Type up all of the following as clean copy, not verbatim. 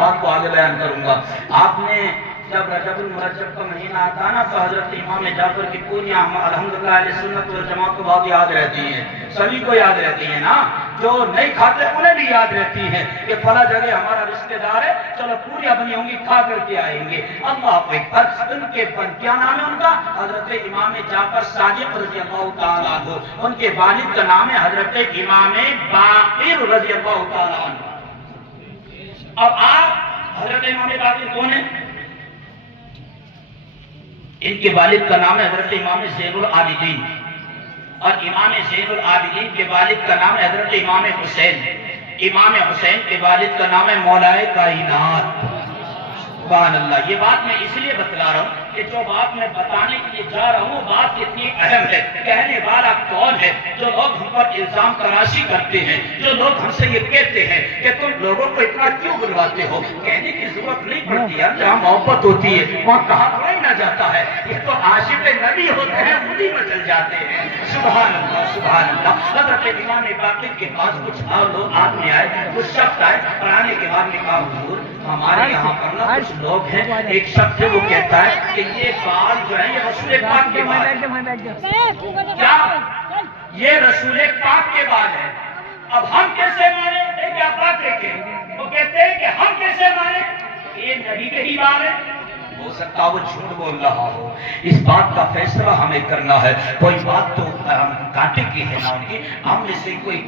بات کو آگے بیان کروں گا. آپ نے جب رجب المرجب کا مہینہ آتا نا تو حضرت امام جعفر کی پوریاں الحمدللہ اہل سنت والجماعت کو بہت یاد رہتی ہیں. سبھی کو یاد رہتی ہیں نا. جو نہیں کھاتے انہیں بھی یاد رہتی ہیں کہ فلاں جگہ ہمارا رشتہ دار ہے, چلو پوریاں بنی ہوں گی, کھا کر کے آئیں گے. اللہ اکبر. ان کے کیا نام ہے ان کا؟ حضرت امام جعفر صادق رضی اللہ تعالیٰ عنہ. ان کے والد کا نام ہے حضرت امام باقر رضی اللہ تعالیٰ عنہ. اب آپ حضرت امام باقر کون ہیں؟ ان کے والد کا نام ہے حضرت امام زین العابدین, اور امام زین العابدین کے والد کا نام ہے حضرت امام حسین. امام حسین کے والد کا نام ہے مولائے کائنات. سبحان اللہ. یہ بات میں اس لیے بتلا رہا ہوں کہ جو بات میں بتانے کے لیے جا رہا ہوں وہ بات اتنی اہم ہے. کہنے والا کون ہے؟ جو لوگ ہم پر الزام تراشی کرتے ہیں, جو لوگ ہم سے یہ کہتے ہیں کہ تم لوگوں کو اتنا کیوں بلواتے ہو. کہنے کی ضرورت نہیں پڑتی ہے. جہاں محبت ہوتی ہے وہاں کہا تھوڑا نہ جاتا ہے. یہ تو عاشق نبی ہوتے ہیں, انہی میں چل جاتے ہیں. سبحان اللہ سبحان اللہ. حضرت امام باقر کے پاس کچھ اور لوگ آدمی آئے, کچھ شخص آئے, اور آنے کے بعد نے کہا حضور ہمارے یہاں پر نا کچھ لوگ ہیں. ایک شخص ہے وہ کہتا ہے کہ یہ بال جو ہے یہ رسول پاک کے بال ہے. کیا یہ رسول پاک کے بال ہے؟ اب ہم کیسے مانے؟ کیا بات دیکھیں, وہ کہتے ہیں کہ ہم کیسے مانے یہ نبی کے ہی بال ہے. ہو سکتا وہ جھوٹ بول رہا ہو. اس بات کا فیصلہ ہمیں کرنا ہے. کوئی بات تو کانٹے کی ہے نا ان کی. ہم میں سے کوئی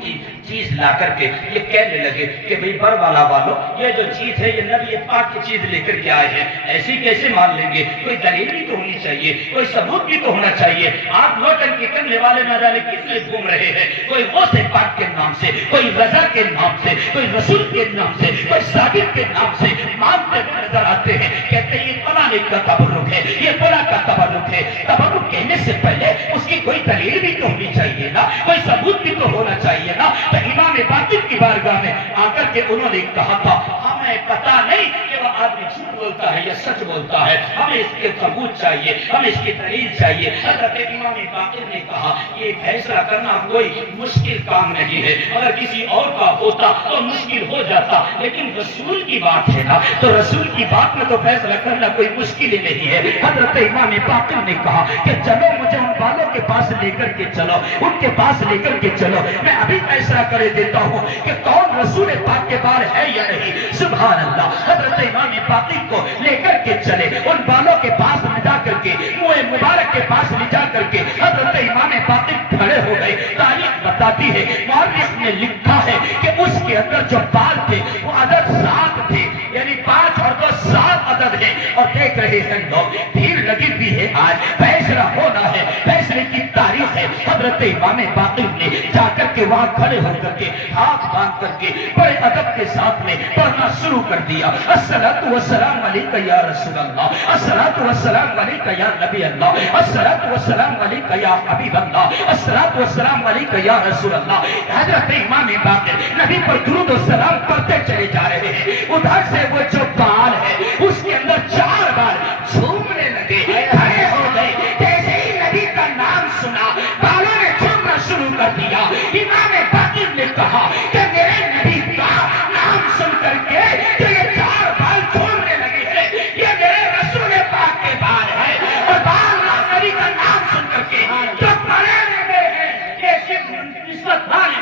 چیز لا کر کے یہ کہنے لگے کہ بھئی بروالا والوں یہ جو چیز ہے یہ نبی پاک کی چیز لے کر کے آئے ہیں, ایسی کیسے مان لیں گے؟ کوئی دلیل بھی تو ہونی چاہیے, کوئی ثبوت بھی تو ہونا چاہیے. آپ نوٹنکی کرنے والے نہ جانے کتنے گھوم رہے ہیں. کوئی غوث پاک کے نام سے, کوئی رضا کے نام سے, کوئی رسول کے نام سے, کوئی ثابت کے نام سے مانتے ہوئے نظر آتے ہیں. کہتے ہیں یہ کا تبرک ہے, یہ فلاں کا تبرک ہے. تبرک کہنے سے پہلے اس کی کوئی دلیل بھی تو ہونی چاہیے نا, کوئی ثبوت بھی تو ہونا چاہیے نا. تو امام باقر کی بارگاہ میں آ کر کے انہوں نے کہا تھا ہمیں پتا نہیں کہ وہ آدمی جھوٹ بولتا ہے یا سچ بولتا ہے, ہمیں اس کے ثبوت چاہیے, ہمیں اس کی دلیل چاہیے. حضرت امام باقر نے کہا یہ فیصلہ کرنا کوئی مشکل کام نہیں ہے. اگر کسی اور کا ہوتا تو مشکل ہو جاتا, لیکن رسول کی بات ہے نا, تو رسول کی بات میں تو فیصلہ کرنا کوئی مشکل ہی نہیں ہے. حضرت امام باقر نے کہا کہ چلو مجھے ان والوں کے پاس لے کر کے چلو, ان کے پاس لے کر کے چلو, میں ابھی فیصلہ کر دیتا ہوں کہ کون رسول پاک کے بار ہے یا نہیں. سبحان اللہ. حضرت امام باقر کو لے کر کے چلے, ان والوں کے پاس لے جا کر کے, منہ مبارک کے پاس لے جا کر کے حضرت امام باقر کھڑے ہو گئے. تاریخ بتاتی ہے, مورخ نے لکھا ہے کہ اس کے اندر جو بال تھے وہ عدد 7 تھے, یعنی 5 اور 2 7 عدد ہے. اور دیکھ رہے ہیں لوگ, بھیڑ لگی ہوئی ہے, آج فیصلہ ہونا ہے, فیصلے کی تاریخ ہے. حضرت امام باقر نے جا کر کے وہاں کھڑے ہو کر کے ہاتھ باندھ کر کے بڑے ادب کے ساتھ میں پڑھنا شروع کر دیا. الصلاۃ والسلام علیک یا رسول اللہ, الصلاۃ والسلام علیک یا نبی اللہ, الصلاۃ والسلام علیک یا حبیب اللہ, الصلاۃ والسلام علیک یا رسول اللہ. حضرت امام باقر نبی پر درود و سلام پڑھتے چلے جا رہے ہیں. ادھر سے وہ جو بال ہے اس کے اندر 4 بار جھومنے لگے, کھڑے ہو گئے. جیسے ہی نبی کا نام سنا بالوں نے جھومنا شروع کر دیا. امام باقر نے کہا کہ میرے نبی کا نام سن کر کے جو یہ 4 بال جھومنے لگے ہیں یہ میرے رسول پاک کے بال ہے, اور بال نبی کا نام سن کر کے جو پڑے لگے ہیں یہ صرف نسبت والے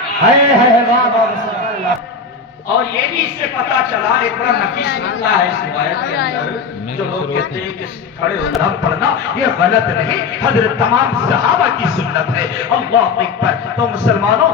اور یہ بھی اس سے پتا چلا. ایک بڑا نفیس مسئلہ ہے اس روایت کے اندر, جو لوگ کہتے ہیں کہ کھڑے ہو کر پڑھنا یہ غلط نہیں, حضرت تمام صحابہ کی سنت ہے. اللہ اکبر. تو مسلمانوں